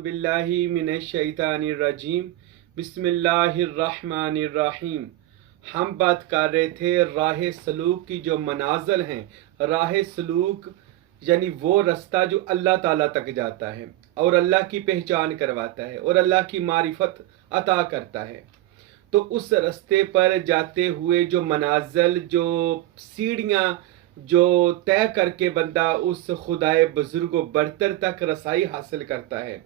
बिल्लाहि मिनश्शैतानिर्रजीम बिस्मिल्लाहिर्रहमानिर्रहीम। हम बात कर रहे थे राह सलूक की जो मनाज़िल हैं। राह सलूक यानी वो रास्ता जो अल्लाह ताला तक जाता है और अल्लाह की पहचान करवाता है और अल्लाह की मारिफत अता करता है। तो उस रास्ते पर जाते हुए जो मनाज़िल, जो सीढ़ियाँ जो तय करके बंदा उस खुदाए बुजुर्ग बरतर तक रसाई हासिल करता है,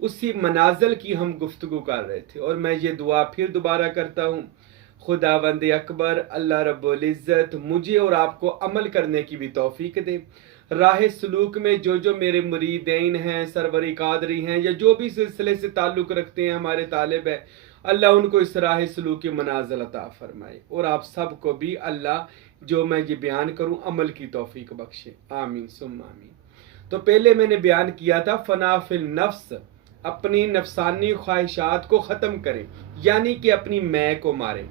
उसी मनाज़िल की हम गुफ्तगू कर रहे थे। और मैं ये दुआ फिर दोबारा करता हूँ, खुदावंद अकबर अल्लाह रब्बुल इज़्ज़त मुझे और आपको अमल करने की भी तौफीक दे। राह सलूक में जो जो मेरे मुरीदैन हैं, सरवरी कादरी हैं, या जो भी सिलसिले से ताल्लुक़ रखते हैं, हमारे तालिब है, अल्लाह उनको इस राह सलूक की मनाज़िल अता फ़रमाए और आप सबको भी अल्लाह जो मैं ये बयान करूँ अमल की तौफीक बख्शे। आमीन सुम्मा आमीन। तो पहले मैंने बयान किया था फना फिल नफ्स, अपनी नफसानी ख्वाहिशात को ख़त्म करें, यानी कि अपनी मैं को मारें।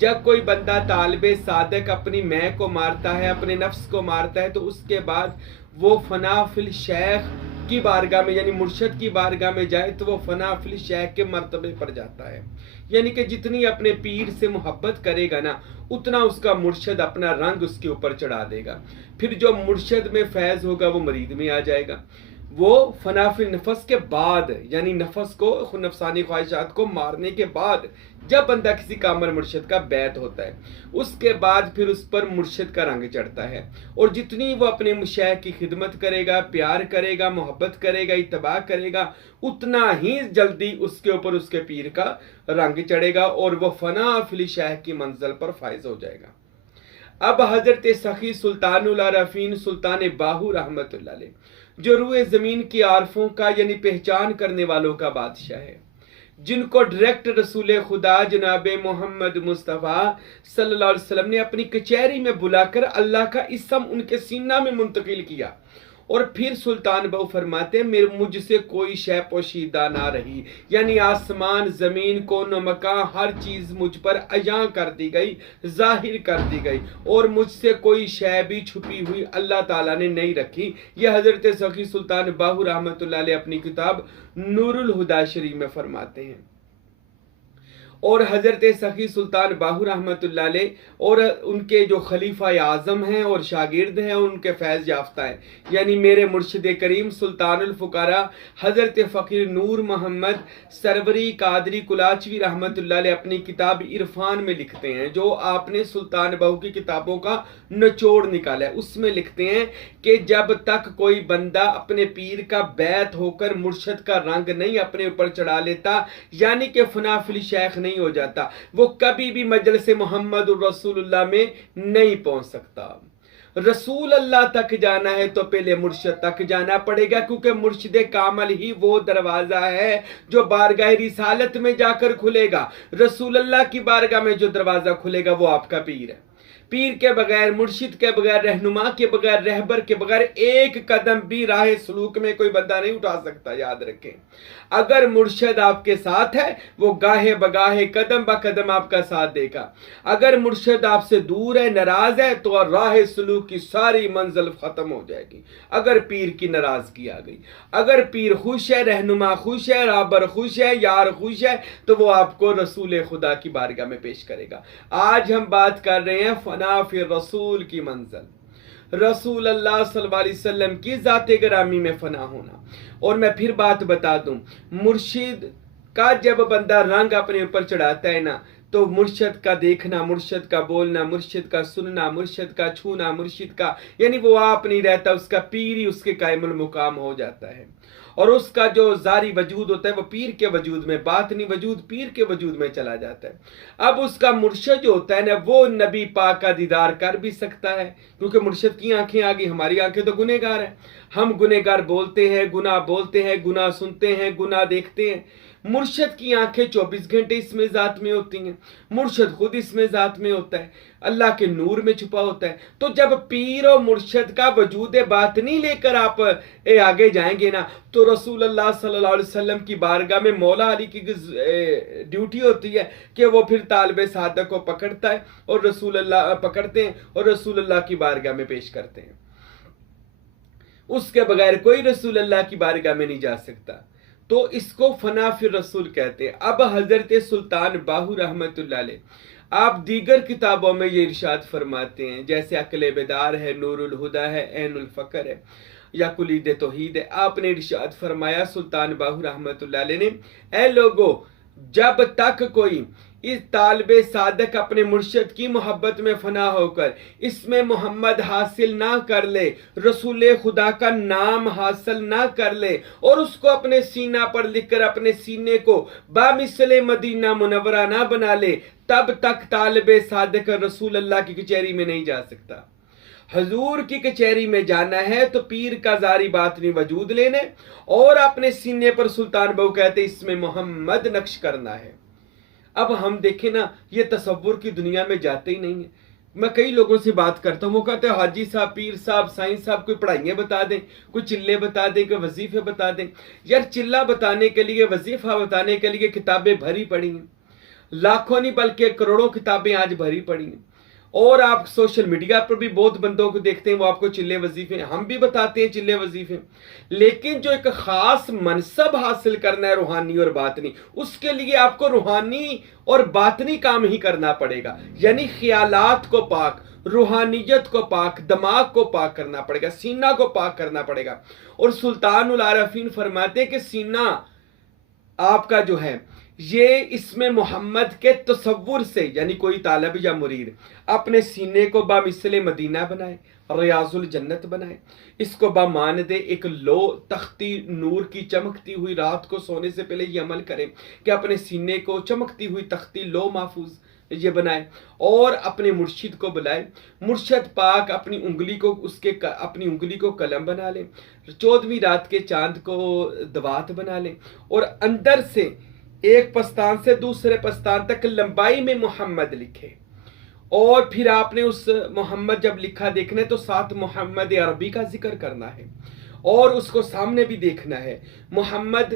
जब कोई बंदा तालिबे सादक अपनी मैं को मारता है, अपने नफ्स को मारता है, तो उसके बाद वो फना फिल शेख की बारगाह में यानी मुर्शद की बारगाह में जाए तो वो फना फिल शेख के मर्तबे पर जाता है। यानी कि जितनी अपने पीर से मोहब्बत करेगा ना, उतना उसका मुर्शद अपना रंग उसके ऊपर चढ़ा देगा। फिर जो मुर्शद में फैज़ होगा वो मरीद में आ जाएगा। वो फनाफिल नफस के बाद यानी नफस को, नफसानी ख्वाहिशात को मारने के बाद जब बंदा किसी कामल मुर्शद का बैत होता है, उसके बाद फिर उस पर मुर्शद का रंग चढ़ता है। और जितनी वो अपने मुशैख की खिदमत करेगा, प्यार करेगा, मोहब्बत करेगा, इत्तबा करेगा, उतना ही जल्दी उसके ऊपर उसके पीर का रंग चढ़ेगा और वह फना फिल शेख की मंजिल पर फायज हो जाएगा। अब हजरत सखी सुल्तानुल आरफीन सुल्तान बाहू रहमतुल्लाह अलैह, जो रूए ज़मीन की आरफों का यानी पहचान करने वालों का बादशाह है, जिनको डायरेक्ट रसूल खुदा जनाब मोहम्मद मुस्तफ़ा सल्लल्लाहु अलैहि वसल्लम ने अपनी कचहरी में बुलाकर अल्लाह का इसम उनके सीना में मुंतकिल किया। और फिर सुल्तान बहु फरमाते, मेरे मुझसे कोई शय पोशीदा ना रही, यानी आसमान ज़मीन कोनो मकान हर चीज़ मुझ पर अयां कर दी गई, जाहिर कर दी गई, और मुझसे कोई शय भी छुपी हुई अल्लाह ताला ने नहीं रखी। यह हज़रत सखी सुल्तान बाहू रहमतुल्लाह अलैह अपनी किताब नूरुल हुदा शरीफ में फरमाते हैं। और हज़रत सखी सुल्तान बाहू रहमतुल्लाह अलैह और उनके जो खलीफा आज़म हैं और शागिर्द हैं, उनके फैज़ याफ्ता हैं, यानी मेरे मुर्शिद करीम सुल्तानुल फुकारा हज़रत फ़कीर नूर मोहम्मद सरवरी कादरी कुलाचवी रहमतुल्लाह अलैह अपनी किताब इरफान में लिखते हैं, जो आपने सुल्तान बाहू की किताबों का निचोड़ निकाला है। उसमें लिखते हैं कि जब तक कोई बंदा अपने पीर का बैत होकर मुर्शद का रंग नहीं अपने ऊपर चढ़ा लेता, यानी कि फनाफिल शेख नहीं हो जाता, वो कभी भी मजलिस मोहम्मद रसूलुल्लाह में नहीं पहुंच सकता। रसूल अल्लाह तक जाना है तो पहले मुर्शद तक जाना पड़ेगा, क्योंकि मुर्शिद कामल ही वो दरवाजा है जो बारगाह रिसालत में जाकर खुलेगा। रसूल अल्लाह की बारगाह में जो दरवाजा खुलेगा वो आपका पीर है। पीर के बगैर, मुर्शिद के बगैर, रहनुमा के बगैर, रहबर के बगैर एक कदम भी राह सलूक में कोई बंदा नहीं उठा सकता। याद रखें, अगर मुर्शिद आपके साथ है वो गाहे बगाहे कदम ब कदम आपका साथ देगा। अगर मुर्शिद आपसे दूर है, नाराज है, तो राह सलूक की सारी मंजिल खत्म हो जाएगी। अगर पीर की नाराजगी आ गई, अगर पीर खुश है, रहनुमा खुश है, राबर खुश है, यार खुश है, तो वो आपको रसूल खुदा की बारगाह में पेश करेगा। आज हम बात कर रहे हैं फना फिर रसूल की मंजिल, रसूल अल्लाह सल्लल्लाहु अलैहि वसल्लम की ज़ाते गिरामी में फना होना। और मैं फिर बात बता दूं, मुर्शिद का जब बंदा रंग अपने ऊपर चढ़ाता है ना, तो मुर्शिद का देखना, मुर्शिद का बोलना, मुर्शिद का सुनना, मुर्शिद का छूना, मुर्शिद का यानी वो आप नहीं रहता, उसका पीर ही उसके कायमुल मुकाम हो जाता है। और उसका जो जारी वजूद होता है वो पीर के वजूद में, बातनी वजूद पीर के वजूद में चला जाता है। अब उसका मुर्शिद जो होता है ना, वो नबी पाक का दीदार कर भी सकता है, क्योंकि मुर्शिद की आंखें आ गई, हमारी आंखें तो गुनहगार हैं। हम गुनहगार बोलते हैं, गुनाह बोलते हैं, गुनाह सुनते हैं, गुनाह देखते हैं। मुर्शिद की आंखें 24 घंटे इसमें ज़ात में होती हैं, मुर्शिद खुद इसमें ज़ात में होता है, अल्लाह के नूर में छुपा होता है। तो जब पीर और मुर्शिद का वजूद बात नहीं लेकर आप आगे जाएंगे ना, तो रसूल अल्लाह सल्लल्लाहु अलैहि वसल्लम की बारगाह में मौला अली की ड्यूटी होती है कि वो फिर तालिबे सादक को पकड़ता है और रसूल अल्लाह पकड़ते हैं और रसूल अल्लाह की बारगाह में पेश करते हैं। उसके बगैर कोई रसूल अल्लाह की बारगाह में नहीं जा सकता। तो इसको फना फिर रसूल कहते हैं। अब हजरत सुल्तान बाहू रहमतुल्लाह अलैह आप दीगर किताबों में ये इरशाद फरमाते हैं, जैसे अक्ल बेदार है, नूरुल हुदा है, ऐनुल फकर है या कुलीद तौहीद है, आपने इरशाद फरमाया सुल्तान बाहू रहमतुल्लाह अलैह ने, ए लोगो जब तक कोई इस तालिबे सादक अपने मुर्शिद की मोहब्बत में फना होकर इसमें मोहम्मद हासिल ना कर ले, रसूल खुदा का नाम हासिल ना कर ले और उसको अपने सीना पर लिखकर अपने सीने को बामिसले मदीना मुनव्वरा ना बना ले, तब तक तालिबे सादक रसूल अल्लाह की कचहरी में नहीं जा सकता। हजूर की कचहरी में जाना है तो पीर का जारी बातनी वजूद लेने और अपने सीने पर सुल्तान बहू कहते इसमें मोहम्मद नक्श करना है। अब हम देखें ना, ये तसव्वुर की दुनिया में जाते ही नहीं है। मैं कई लोगों से बात करता हूँ, वो कहते हैं हाजी साहब, पीर साहब, साइंस साहब कोई पढ़ाइयाँ बता दें, कोई चिल्ले बता दें, कोई वजीफे बता दें। यार चिल्ला बताने के लिए, वजीफा बताने के लिए किताबें भरी पड़ी हैं, लाखों नहीं बल्कि करोड़ों किताबें आज भरी पड़ी हैं। और आप सोशल मीडिया पर भी बहुत बंदों को देखते हैं, वो आपको चिल्ले वजीफे, हम भी बताते हैं चिल्ले वजीफे, लेकिन जो एक खास मनसब हासिल करना है रूहानी और बातनी, उसके लिए आपको रूहानी और बातनी काम ही करना पड़ेगा। यानी ख्यालात को पाक, रूहानियत को पाक, दिमाग को पाक करना पड़ेगा, सीना को पाक करना पड़ेगा। और सुल्तानुल आरफीन फरमाते हैं कि सीना आपका जो है ये इसमें मोहम्मद के तसव्वुर से, यानी कोई तालब या मुरीद अपने सीने को बामिसले मदीना बनाए, रियाजुल जन्नत बनाए, इसको बामान दे एक लो तख्ती नूर की चमकती हुई रात को सोने से पहले ये अमल करें कि अपने सीने को चमकती हुई तख्ती लो महफूज ये बनाए और अपने मुर्शिद को बुलाए। मुर्शिद पाक अपनी उंगली को कलम बना ले, 14वीं रात के चांद को दवात बना ले और अंदर से एक पस्तान से दूसरे पस्तान तक लंबाई में मोहम्मद लिखे। और फिर आपने उस मोहम्मद जब लिखा देखना है तो साथ मोहम्मद अरबी का जिक्र करना है और उसको सामने भी देखना है, मोहम्मद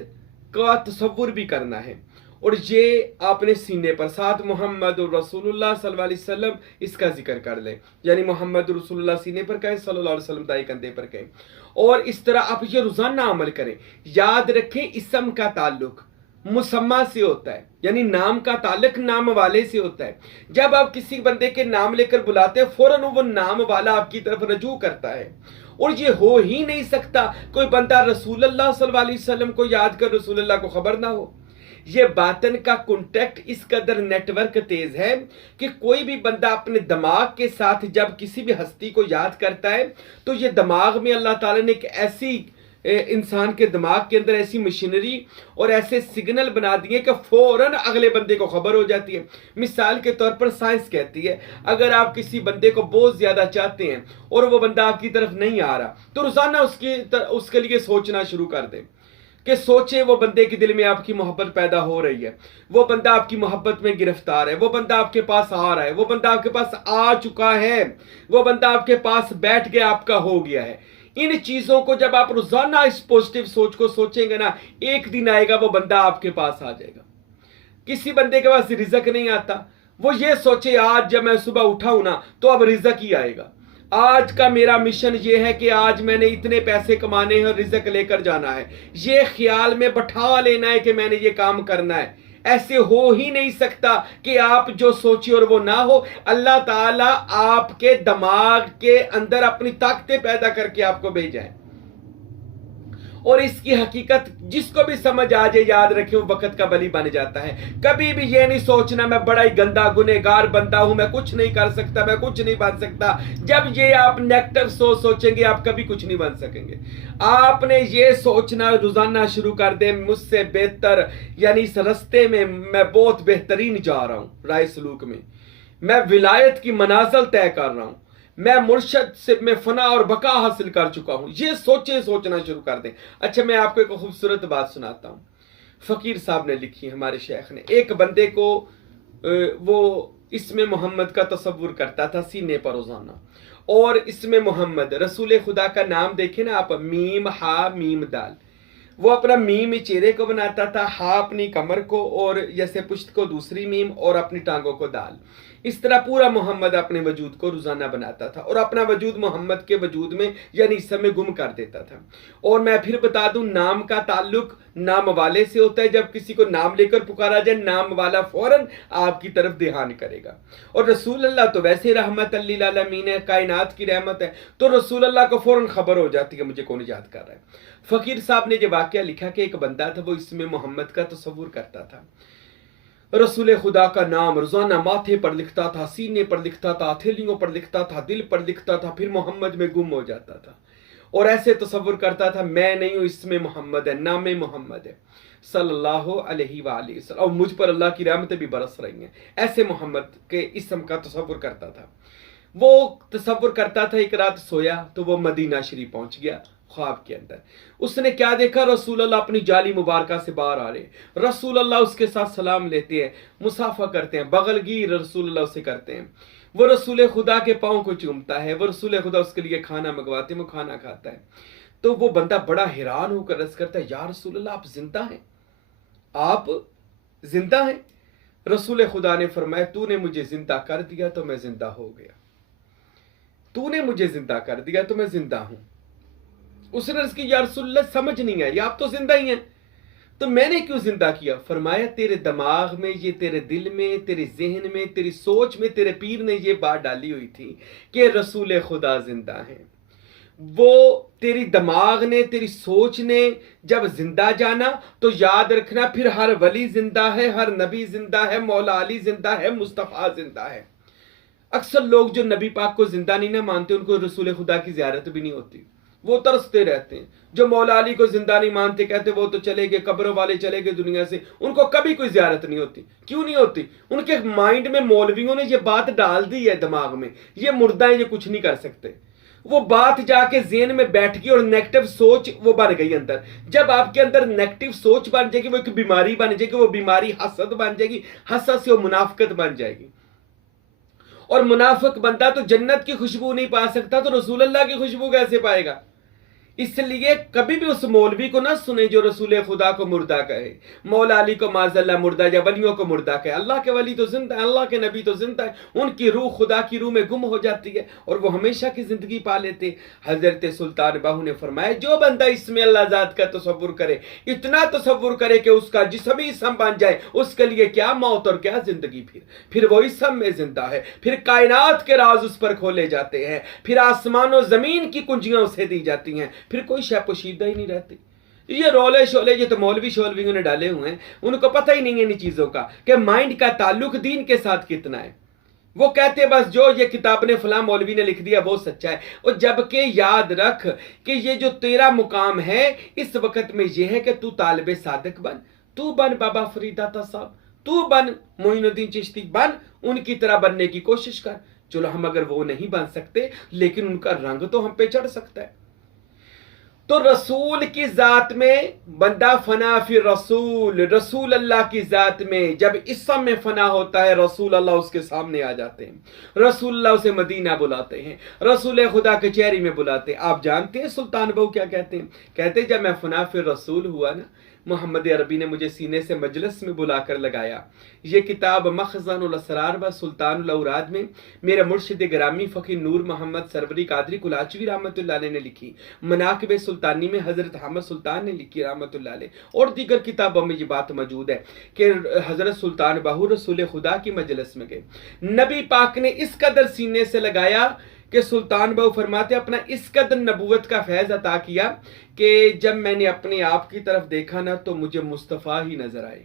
का तसव्वुर भी करना है। और ये आपने सीने पर साथ मोहम्मद रसूलुल्लाह सल्लल्लाहु अलैहि वसल्लम इसका जिक्र कर ले, यानी मोहम्मद रसूलुल्लाह सीने पर कहें, सल्लल्लाहु अलैहि वसल्लम दाई कंधे पर कहें। और इस तरह आप ये रोजाना अमल करें। याद रखें इसम का ताल्लुक मुसम्मा से होता है, यानी नाम का ताल्लुक नाम वाले से होता है। जब आप किसी बंदे के नाम लेकर बुलाते हैं फौरन वो नाम वाला आपकी तरफ रजू करता है। और ये हो ही नहीं सकता कोई बंदा रसूलुल्लाह सल्लल्लाहु अलैहि वसल्लम को याद कर रसूलुल्लाह को खबर ना हो। ये बातन का कॉन्टेक्ट इस कदर नेटवर्क तेज है कि कोई भी बंदा अपने दिमाग के साथ जब किसी भी हस्ती को याद करता है तो ये दिमाग में अल्लाह ताला ने एक ऐसी इंसान के दिमाग के अंदर ऐसी मशीनरी और ऐसे सिग्नल बना दिए कि फौरन अगले बंदे को खबर हो जाती है। मिसाल के तौर पर साइंस कहती है अगर आप किसी बंदे को बहुत ज्यादा चाहते हैं और वो बंदा आपकी तरफ नहीं आ रहा तो रोजाना उसके लिए सोचना शुरू कर दें कि सोचे वो बंदे के दिल में आपकी मोहब्बत पैदा हो रही है, वो बंदा आपकी मोहब्बत में गिरफ्तार है, वो बंदा आपके पास आ रहा है, वो बंदा आपके पास आ चुका है, वो बंदा आपके पास बैठ के आपका हो गया है। इन चीजों को जब आप रोजाना इस पॉजिटिव सोच को सोचेंगे ना, एक दिन आएगा वो बंदा आपके पास आ जाएगा। किसी बंदे के पास रिजक नहीं आता, वो ये सोचे आज जब मैं सुबह उठा हूं ना तो अब रिजक ही आएगा। आज का मेरा मिशन ये है कि आज मैंने इतने पैसे कमाने हैं और रिजक लेकर जाना है, ये ख्याल में बैठा लेना है कि मैंने ये काम करना है। ऐसे हो ही नहीं सकता कि आप जो सोचिए और वो ना हो। अल्लाह ताला आपके दिमाग के अंदर अपनी ताकतें पैदा करके आपको भेजा है और इसकी हकीकत जिसको भी समझ आ जाए याद रखे वो वक्त का बली बन जाता है। कभी भी ये नहीं सोचना मैं बड़ा ही गंदा गुनहगार बंदा हूं, मैं कुछ नहीं कर सकता, मैं कुछ नहीं बन सकता। जब ये आप नेगेटिव सोचेंगे आप कभी कुछ नहीं बन सकेंगे। आपने ये सोचना रोजाना शुरू कर दे मुझसे बेहतर, यानी इस रास्ते में मैं बहुत बेहतरीन जा रहा हूं, राय सलूक में मैं विलायत की मनाजिल तय कर रहा हूं, मैं मुर्शद से मैं फना और बका हासिल कर चुका हूं। ये सोचना शुरू कर दें। अच्छा मैं आपको एक खूबसूरत बात सुनाता हूं, फकीर साहब ने लिखी, हमारे शेख ने। एक बंदे को वो इसमें मोहम्मद का तसव्वुर करता था सीने पर रोजाना, और इसमें मोहम्मद रसूल खुदा का नाम देखे ना आप, मीम हा मीम दाल, वो अपना मीम चेहरे को बनाता था, हा अपनी कमर को और जैसे पुश्त को दूसरी मीम और अपनी टांगों को दाल। इस तरह पूरा मोहम्मद अपने वजूद को रोजाना बनाता था और अपना वजूद मोहम्मद के वजूद में यानी इस समय गुम कर देता था। और मैं फिर बता दूं, नाम का ताल्लुक नाम वाले से होता है। जब किसी को नाम लेकर पुकारा जाए, नाम वाला फौरन आपकी तरफ ध्यान करेगा। और रसूल अल्लाह तो वैसे रहमत लिल आलमीन है, कायनात की रहमत है, तो रसूल अल्लाह को फौरन खबर हो जाती है मुझे कौन याद कर रहा है। फकीर साहब ने जो वाकया लिखा कि एक बंदा था, वो इसमें मोहम्मद का तसव्वुर करता था। रसूल खुदा का नाम रोजाना माथे पर लिखता था, सीने पर लिखता था, हथेलियों पर लिखता था, दिल पर लिखता था, फिर मोहम्मद में गुम हो जाता था और ऐसे तसव्वुर करता था मैं नहीं हूं, इसमें मोहम्मद है, नामे मोहम्मद है सल्लल्लाहु अलैहि वसल्लम, और मुझ पर अल्लाह की रहमतें भी बरस रही हैं। ऐसे मोहम्मद के इस्म का तसव्वुर करता था। वो तसव्वुर करता था। एक रात सोया तो वो मदीना शरीफ पहुंच गया। ख्वाब के अंदर उसने क्या देखा, रसूल अल्लाह अपनी जाली मुबारका से बाहर आ रहे, रसूल अल्लाह उसके साथ सलाम लेते हैं, मुसाफा करते हैं, बगलगीर रसूल अल्लाह उसे करते हैं। वो रसूल खुदा के पाँव को चूमता है, वो रसूल खुदा उसके लिए खाना मंगवाते हैं, वो खाना खाता है। तो वो बंदा बड़ा हैरान होकर अर्ज करता है, या रसूल अल्लाह आप जिंदा हैं, आप जिंदा हैं। रसूल खुदा ने फरमाया, तूने मुझे जिंदा कर दिया तो मैं जिंदा हो गया, तूने मुझे जिंदा कर दिया तो मैं जिंदा हूं। उसने अर्ज की, या रसूल अल्लाह समझ नहीं आई, आप तो जिंदा ही हैं, तो मैंने क्यों जिंदा किया? फरमाया, तेरे दिमाग में ये, तेरे दिल में, तेरे जहन में, तेरी सोच में तेरे पीर ने ये बात डाली हुई थी कि रसूल खुदा जिंदा हैं। वो तेरी दिमाग ने, तेरी सोच ने जब जिंदा जाना तो याद रखना फिर हर वली जिंदा है, हर नबी जिंदा है, मौला अली जिंदा है, मुस्तफा जिंदा है। अक्सर लोग जो नबी पाक को जिंदा नहीं ना मानते, उनको रसूल खुदा की ज़ियारत भी नहीं होती, वो तरसते रहते हैं। जो मौला अली को जिंदा नहीं मानते, कहते वो तो चले गए, कब्रों वाले चले गए दुनिया से, उनको कभी कोई ज़ियारत नहीं होती। क्यों नहीं होती? उनके माइंड में मौलवियों ने ये बात डाल दी है दिमाग में, ये मुर्दा है, ये कुछ नहीं कर सकते। वो बात जाके ज़हन में बैठ गई और नेगेटिव सोच वो बन गई अंदर। जब आपके अंदर नेगेटिव सोच बन जाएगी, वो एक बीमारी बन जाएगी, वो बीमारी हसद बन जाएगी, हसद से वो मुनाफिकत बन जाएगी। और मुनाफिक बंदा तो जन्नत की खुशबू नहीं पा सकता, तो रसूल अल्लाह की खुशबू कैसे पाएगा? इसलिए कभी भी उस मौलवी को ना सुने जो रसूल खुदा को मुर्दा कहे, मौला अली को माज़अल्लाह मुर्दा या वलियों को मुर्दा कहे। अल्लाह के वली तो जिंदा है, अल्लाह के नबी तो जिंदा है, उनकी रूह खुदा की रूह में गुम हो जाती है और वो हमेशा की जिंदगी पा लेते। हजरत सुल्तान बाहू ने फरमाया, जो बंदा इसमें अल्लाह ज़ात का तसव्वुर करे, इतना तसव्वुर करे कि उसका जिस्म ही इसम बन जाए, उसके लिए क्या मौत और क्या जिंदगी। फिर वो इसम में जिंदा है, फिर कायनात के राज उस पर खोले जाते हैं, फिर आसमान और जमीन की कुंजियां उसे दी जाती हैं, फिर कोई शय पोशीदा ही नहीं रहती। ये रोले शोले ये तो मौलवी शोलवियों ने डाले हुए हैं, उनको पता ही नहीं है इन चीजों का कि माइंड का ताल्लुक दीन के साथ कितना है। वो कहते बस जो ये किताब ने फलां मौलवी ने लिख दिया वो सच्चा है। और जबकि याद रख कि ये जो तेरा मुकाम है इस वक्त में ये है कि तू तालिबे सादिक बन, तू बन बाबा फरीदा साहब, तू बन मोइनुद्दीन चिश्ती, बन उनकी तरह बनने की कोशिश कर। चलो हम अगर वो नहीं बन सकते लेकिन उनका रंग तो हम पे चढ़ सकता है। तो रसूल की जात में बंदा फना, फिर रसूल, रसूल अल्लाह की जात में जब इस्म में फना होता है, रसूल अल्लाह उसके सामने आ जाते हैं, रसूल अल्लाह उसे मदीना बुलाते हैं, रसूल खुदा कचहरी में बुलाते हैं। आप जानते हैं सुल्तान बहू क्या कहते हैं? कहते जब मैं फना फिर रसूल हुआ ना, मोहम्मद अरबी ने मुझे सीने से मजलिस में बुलाकर लगाया। ये किताब मखज़नुल असरार व सुल्तानुल औराद में मेरे मुर्शिद ग्रामी फ़कीर नूर मोहम्मद सरवरी कादरी कुलाचवी रहमतुल्लाह अलैह ने लिखी, मनाक़िब सुल्तानी में हज़रत अहमद सुल्तान ने लिखी रहमतुल्लाह अलैह, और दीगर किताबों में ये बात मौजूद है कि हज़रत सुल्तान बाहू रसूल खुदा की मजलिस में गए, नबी पाक ने इस कदर सीने से लगाया कि सुल्तान बाहू फरमाते अपना इस कदर नबूवत का फैज़ अता किया कि जब मैंने अपने आप की तरफ देखा ना तो मुझे मुस्तफ़ा ही नजर आए,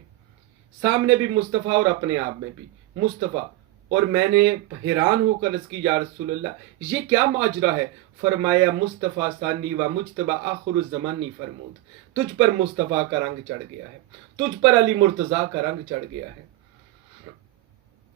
सामने भी मुस्तफ़ा और अपने आप में भी मुस्तफ़ा। और मैंने हैरान होकर इसकी, या रसूल अल्लाह ये क्या माजरा है? फरमाया, मुस्तफ़ा सानी व मुज्तबा आखिरुज़ ज़मानी फरमूद, तुझ पर मुस्तफ़ा का रंग चढ़ गया है, तुझ पर अली मुर्तज़ा का रंग चढ़ गया है।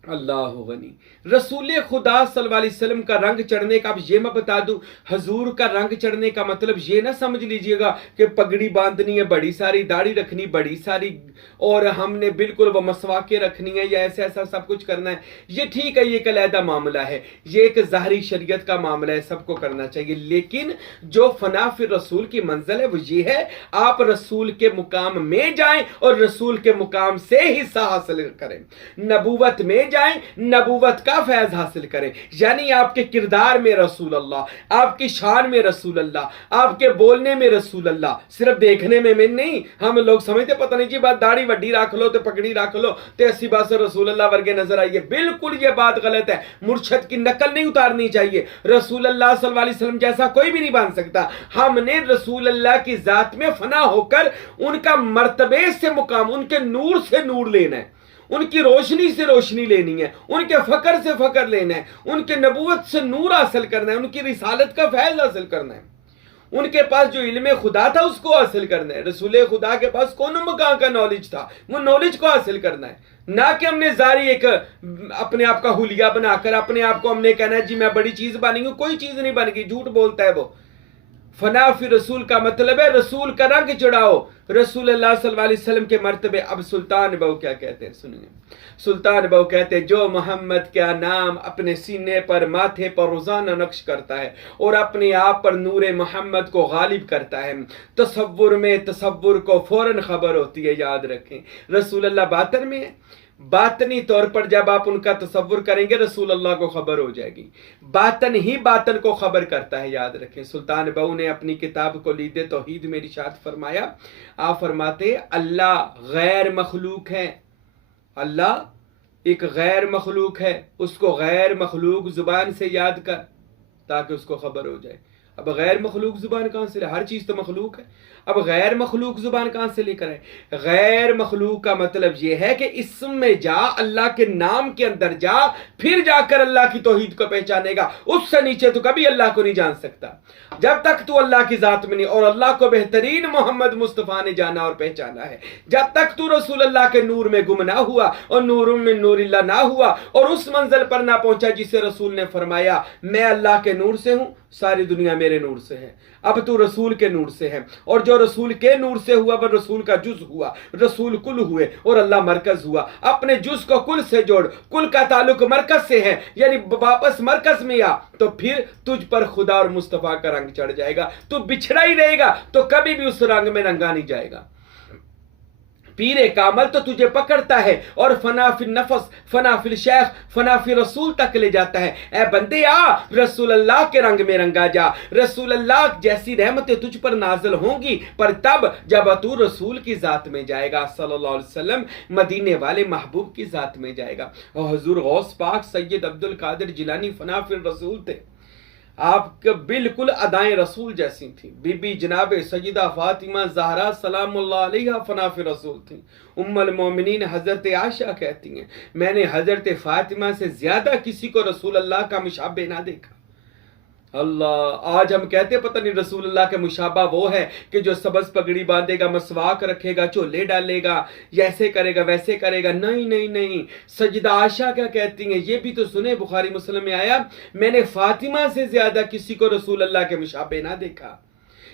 अल्लाह गनी, रसूल खुदा सल्लल्लाहु अलैहि वसल्लम का रंग चढ़ने का, अब ये मैं बता दूं, हजूर का रंग चढ़ने का मतलब ये ना समझ लीजिएगा कि पगड़ी बांधनी है, बड़ी सारी दाढ़ी रखनी, बड़ी सारी, और हमने बिल्कुल वो मसवाके रखनी है या ऐसा ऐसा सब कुछ करना है। ये ठीक है, ये एक अलहदा मामला है, ये एक ज़ाहरी शरीयत का मामला है, सबको करना चाहिए। लेकिन जो फना फिर रसूल की मंजिल है वो ये है, आप रसूल के मुकाम में जाएं और रसूल के मुकाम से हिस्सा हासिल करें, नबूवत में जाएं, नबूवत का फैज हासिल करें। यानी आपके किरदार में रसूल अल्लाह, आपकी शान में रसूल अल्लाह, आपके बोलने में रसूल अल्लाह, सिर्फ देखने में नहीं। हम लोग समझते पता नहीं जी बात दाढ़ी वड्डी रख लो तो पगड़ी रख लो तो ऐसी बात से रसूल अल्लाह वर्गे नजर आइए। बिल्कुल ये बात गलत है। मुर्शद की नकल नहीं उतारनी चाहिए। रसूल अल्लाह सल्लल्लाहु अलैहि वसल्लम जैसा कोई भी नहीं बन सकता। हमने रसूल अल्लाह की जात में फना होकर उनका मर्तबे से मुकाम, उनके नूर से नूर लेना है, उनकी रोशनी से रोशनी लेनी है, उनके फकर से फकर लेना है, उनके नबूवत से नूर हासिल करना है, उनकी रिसालत का फैज हासिल करना है, उनके पास जो इल्म खुदा था उसको हासिल करना है। रसूल खुदा के पास कौन मकाम का नॉलेज था, वो नॉलेज को हासिल करना है। ना कि हमने जारी एक अपने आप का हुलिया बनाकर अपने आप को हमने कहना है जी मैं बड़ी चीज बनी हूं। कोई चीज नहीं बन गई, झूठ बोलता है वो। फना फिर रसूल का मतलब है रसूल का रंग चढ़ाओ, रसूल अल्लाह सल्लल्लाहु अलैहि वसल्लम के मर्तबे। अब सुल्तान बहू क्या कहते हैं सुनिए। सुल्तान बहू कहते हैं जो मोहम्मद का नाम अपने सीने पर माथे पर रोजाना नक्श करता है और अपने आप पर नूरे मोहम्मद को गालिब करता है, तसव्वुर में तसव्वुर को फौरन खबर होती है। याद रखें रसूल अल्लाह बातन में है, बातनी तौर पर जब आप उनका तसव्वुर करेंगे रसूल अल्लाह को खबर हो जाएगी। बातन ही बातन को खबर करता है। याद रखें सुल्तान बहू ने अपनी किताब को लीदे तौहीद में इरशाद फरमाया, आप फरमाते अल्लाह गैर मखलूक है, अल्लाह एक गैर मखलूक है, उसको गैर मखलूक जुबान से याद कर ताकि उसको खबर हो जाए। अब गैर मखलूक जुबान कहां से, हर चीज तो मखलूक है, अब गैर मखलूक जुबान कहां से लेकर आए। गैर मखलूक का मतलब यह है कि इसम में जा, अल्लाह के नाम के अंदर जा, फिर जाकर अल्लाह की तौहीद को पहचानेगा। उससे नीचे तो कभी अल्लाह को नहीं जान सकता जब तक तू अल्लाह की जात में नहीं। और अल्लाह को बेहतरीन मोहम्मद मुस्तफ़ा ने जाना और पहचाना है। जब तक तू रसूल अल्लाह के नूर में गुम ना हुआ और नूर में नूरिल्लाह ना हुआ और उस मंजिल पर ना पहुंचा जिसे रसूल ने फरमाया मैं अल्लाह के नूर से हूं, सारी दुनिया मेरे नूर से है। अब तू रसूल के नूर से है और जो रसूल के नूर से हुआ वह रसूल का जुज हुआ, रसूल कुल हुए और अल्लाह मरकज हुआ। अपने जुज को कुल से जोड़, कुल का ताल्लुक मरकज से है, यानी वापस मरकज में आ तो फिर तुझ पर खुदा और मुस्तफा का रंग चढ़ जाएगा। तू बिछड़ा ही रहेगा तो कभी भी उस रंग में रंगा नहीं जाएगा। पीरे कामल तो तुझे पकड़ता है और फना फिल नफस, फना फिल शेख, फना फिल रसूल तक ले जाता है। ए बंदे आ रसूल अल्लाह के रंग में रंगा जा। रसूल अल्लाह जैसी रहमतें तुझ पर नाजिल होंगी पर तब जब तू रसूल की जात में जाएगा, सल्लल्लाहु अलैहि वसल्लम मदीने वाले महबूब की जात में जाएगा। और हुजूर गौस पाक सैयद अब्दुल कादिर जिलानी फना फिल रसूल थे। आपके बिल्कुल अदाएं रसूल जैसी थी। बीबी जनाब सैयदा फातिमा ज़हरा सलामुल्लाह अलैहा फना फिर रसूल थी। उम्मुल मोमिनीन हजरत आयशा कहती हैं मैंने हजरत फातिमा से ज्यादा किसी को रसूल अल्लाह का मुशाबे ना देखा। अल्लाह, आज हम कहते पता नहीं रसूल अल्लाह के मुशाबा वो है कि जो सबज पगड़ी बांधेगा, मसवाक रखेगा, चोले डालेगा, ऐसे करेगा वैसे करेगा। नहीं नहीं नहीं, सजदा आशा क्या कहती हैं ये भी तो सुने, बुखारी मुस्लिम में आया मैंने फातिमा से ज्यादा किसी को रसूल अल्लाह के मुशाबे ना देखा।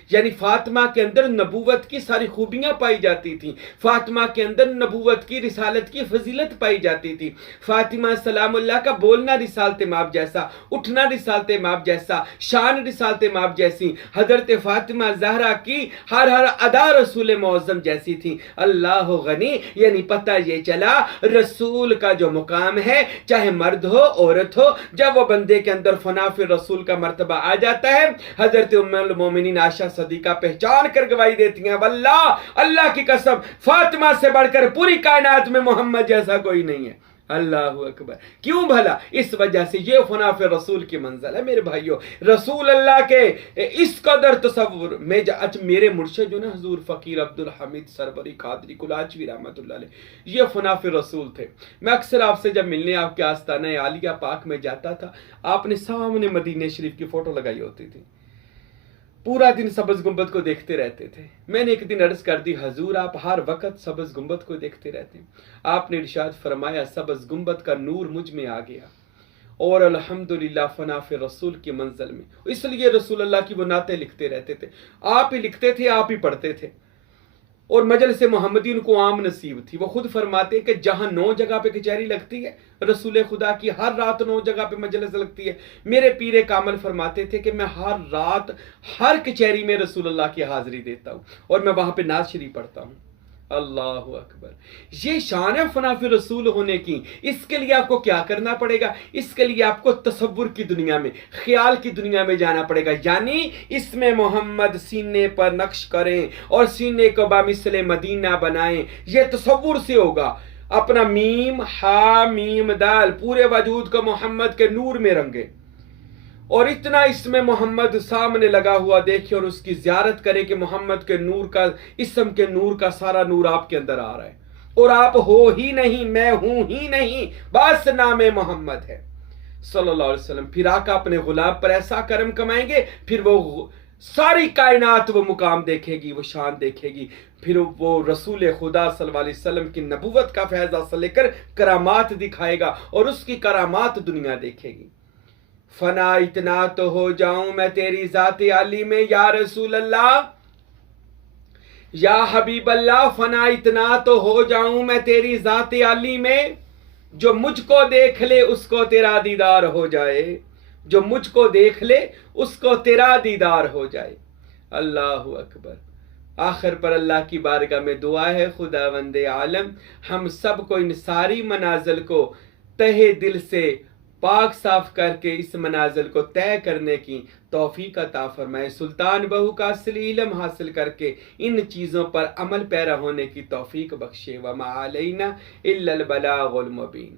यानी फातिमा के अंदर नबूवत की सारी खूबियां पाई जाती थी, फातिमा के अंदर नबूवत की रिसालत की फजीलत पाई जाती थी। फातिमा सलामुल्लाह का बोलना रिसालत माप जैसा, उठना रिसालत माप जैसा, शान रिसालत माप जैसी। हजरत फातिमा ज़हरा की हर हर अदा रसूल मुअज़्ज़म जैसी थी। अल्लाह गनी, यानी पता ये चला रसूल का जो मुकाम है चाहे मर्द हो औरत हो, जब वो बंदे के अंदर फना फिर रसूल का मर्तबा आ जाता है, हजरत उम्मुल मोमिनीन आयशा सदीका पहचान कर गवाही देती हैं वल्लाह अल्लाह की कसम फातिमा से बढ़कर पूरी कायनात में मोहम्मद जैसा कोई नहीं है। अल्लाह अकबर। क्यों भला? इस वजह से ये फना फिर रसूल की मंजिल है मेरे भाइयों। रसूल अल्लाह के इस कदर तसव्वुर में मेरे मुर्शिद जो ना हुजूर फकीर अब्दुल हमीद सरवरी कादरी कुलाचवी रहमतुल्लाह अलैह, ये फना फिर रसूल थे। मैं अक्सर आपसे जब मिलने आपके आस्ताना आलिया पाक में जाता था, आपने सामने मदीने शरीफ की फोटो लगाई होती थी, पूरा दिन सब्ज गुंबद को देखते रहते थे। मैंने एक दिन अर्ज कर दी हजूर आप हर वक्त सब्ज गुंबद को देखते रहते हैं। आपने इरशाद फरमाया सब्ज गुंबद का नूर मुझ में आ गया और अल्हम्दुलिल्लाह फना फिर रसूल की मंजिल में। इसलिए रसूल अल्लाह की वो नाते लिखते रहते थे, आप ही लिखते थे, आप ही पढ़ते थे और मजलिस मोहम्मदी उनको आम नसीब थी। वो खुद फरमाते कि जहां 9 जगह पे कचहरी लगती है रसूल खुदा की, हर रात 9 जगह पे मजलिस लगती है। मेरे पीरे कामल फरमाते थे कि मैं हर रात हर कचहरी में रसूल अल्लाह की हाजिरी देता हूँ और मैं वहां पे नाज शरीफ पढ़ता हूँ। अल्लाहु अकबर। ये शान है फना फिर रसूल होने की। इसके लिए आपको क्या करना पड़ेगा? इसके लिए आपको तसव्वुर की दुनिया में, ख्याल की दुनिया में जाना पड़ेगा, यानी इसमें मोहम्मद सीने पर नक्श करें और सीने को बामिसले मदीना बनाएं। ये तसव्वुर से होगा। अपना मीम हा मीम दाल पूरे वजूद को मोहम्मद के नूर में रंगे और इतना इसमें मोहम्मद सामने लगा हुआ देखे और उसकी ज़ियारत करे कि मोहम्मद के नूर का, इस्म के नूर का सारा नूर आपके अंदर आ रहा है और आप हो ही नहीं, मैं हूं ही नहीं, बस नाम मोहम्मद है सल्लल्लाहु अलैहि वसल्लम। फिर आका अपने गुलाम पर ऐसा करम कमाएंगे, फिर वो सारी कायनात वो मुकाम देखेगी, वो शान देखेगी। फिर वो रसूल खुदा सल्लल्लाहु अलैहि वसल्लम की नबूवत का फैज़ हासिल लेकर करामात दिखाएगा और उसकी करामात दुनिया देखेगी। फना इतना तो हो जाऊं मैं तेरी ज़ात आली में या रसूल अल्लाह, या हबीब अल्लाह। फना इतना तो हो जाऊं मैं तेरी ज़ात आली में, जो मुझको देख ले उसको तेरा दीदार हो जाए, जो मुझको देख ले उसको तेरा दीदार हो जाए। अल्लाहु अकबर। आखिर पर अल्लाह की बारगाह में दुआ है, खुदावंदे आलम हम सब को इन सारी मनाजिल को तहे दिल से पाक साफ करके इस मनाजिल को तय करने की तौफीक अता फरमाए। सुल्तान बहू का असली इल्म हासिल करके इन चीज़ों पर अमल पैरा होने की तौफीक बख्शे। व मा अलैना इल्लल बलागुल मुबीन।